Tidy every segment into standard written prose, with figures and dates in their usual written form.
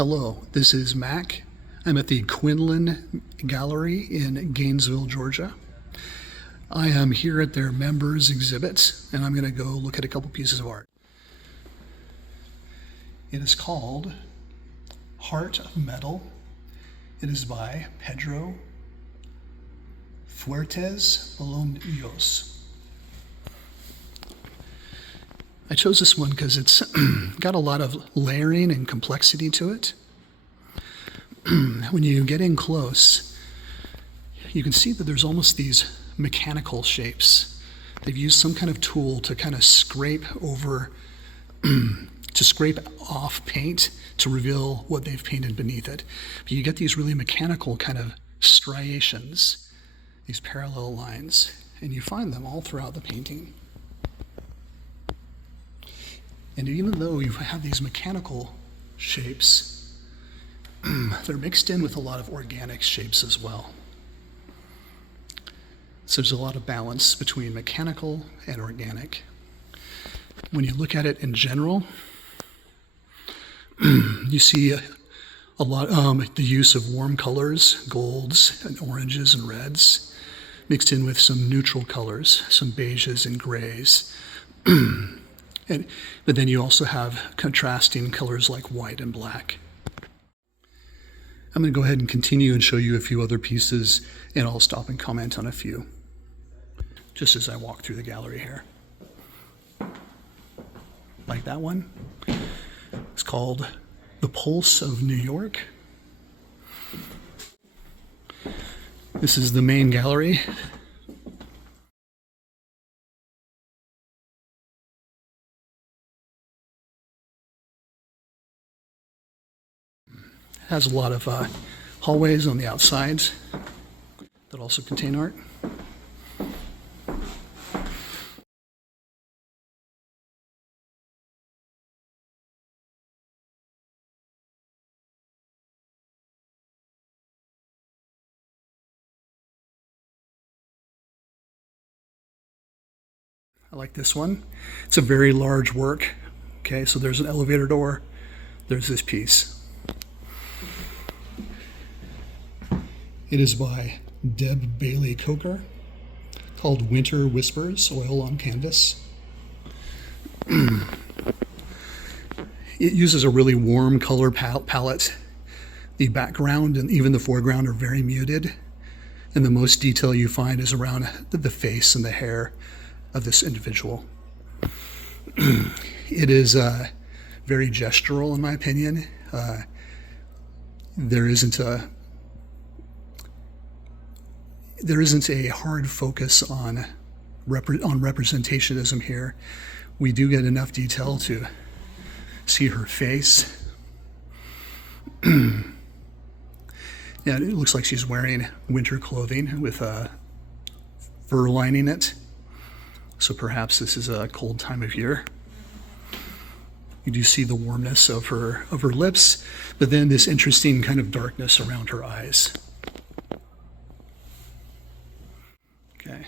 Hello, this is Mac. I'm at the Quinlan Gallery in Gainesville, Georgia. I am here at their members exhibit, and I'm going to go look at a couple pieces of art. It is called Heart of Metal. It is by Pedro Fuertes Bolaños. I chose this one because it's got a lot of layering and complexity to it. When you get in close, you can see that there's almost these mechanical shapes. They've used some kind of tool to kind of scrape over, to scrape off paint to reveal what they've painted beneath it. But you get these really mechanical kind of striations, these parallel lines, and you find them all throughout the painting. And even though you have these mechanical shapes, they're mixed in with a lot of organic shapes as well. So there's a lot of balance between mechanical and organic. When you look at it in general, you see a lot the use of warm colors, golds and oranges and reds, mixed in with some neutral colors, some beiges and grays. But then you also have contrasting colors like white and black. I'm going to go ahead and continue and show you a few other pieces, and I'll stop and comment on a few, just as I walk through the gallery here. Like that one. It's called The Pulse of New York. This is the main gallery. Has a lot of hallways on the outsides that also contain art. I like this one. It's a very large work. Okay, so there's an elevator door. There's this piece. It is by Deb Bailey Coker, called Winter Whispers, oil on canvas. It uses a really warm color palette. The background and even the foreground are very muted, and the most detail you find is around the face and the hair of this individual. It is very gestural, in my opinion. There isn't a hard focus on representationism here. We do get enough detail to see her face. Yeah, it looks like she's wearing winter clothing with fur lining it. So perhaps this is a cold time of year. You do see the warmness of her lips, but then this interesting kind of darkness around her eyes. Okay,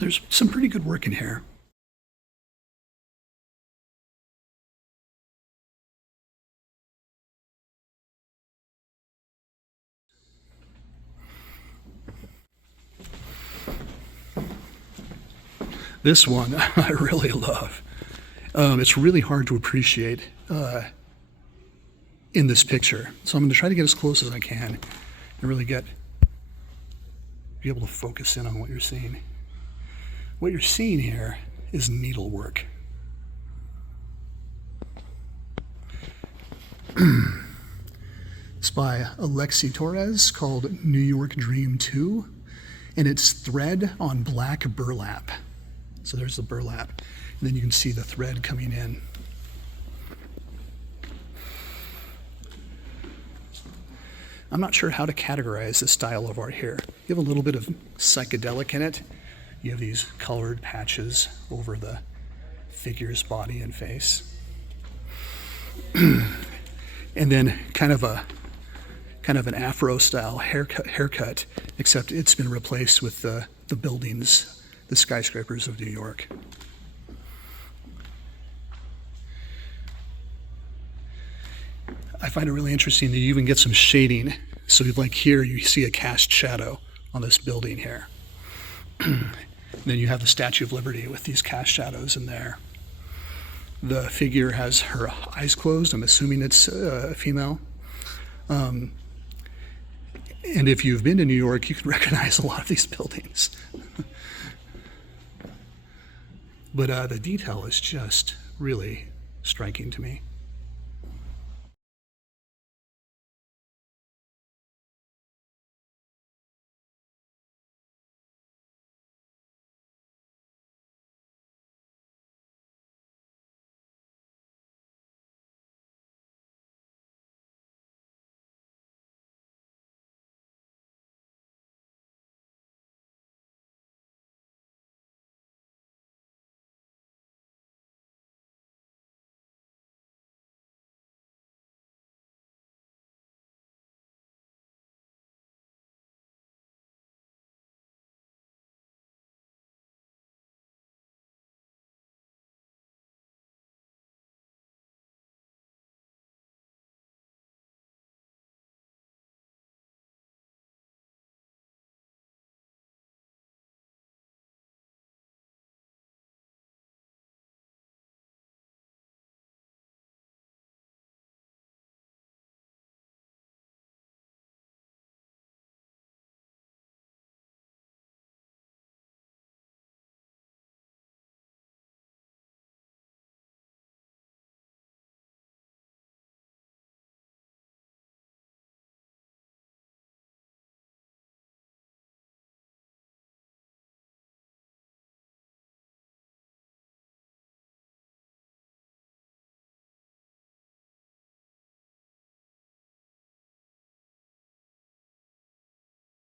there's some pretty good work in here. This one I really love. It's really hard to appreciate in this picture. So I'm going to try to get as close as I can and really be able to focus in on what you're seeing. What you're seeing here is needlework. It's by Alexi Torres, called New York Dream 2, and it's thread on black burlap. So there's the burlap, and then you can see the thread coming in. I'm not sure how to categorize this style of art here. You have a little bit of psychedelic in it. You have these colored patches over the figure's body and face. And then kind of an Afro style haircut, except it's been replaced with the buildings, the skyscrapers of New York. I find it really interesting that you even get some shading. So like here, you see a cast shadow on this building here. Then you have the Statue of Liberty with these cast shadows in there. The figure has her eyes closed. I'm assuming it's a female. And if you've been to New York, you can recognize a lot of these buildings. But the detail is just really striking to me.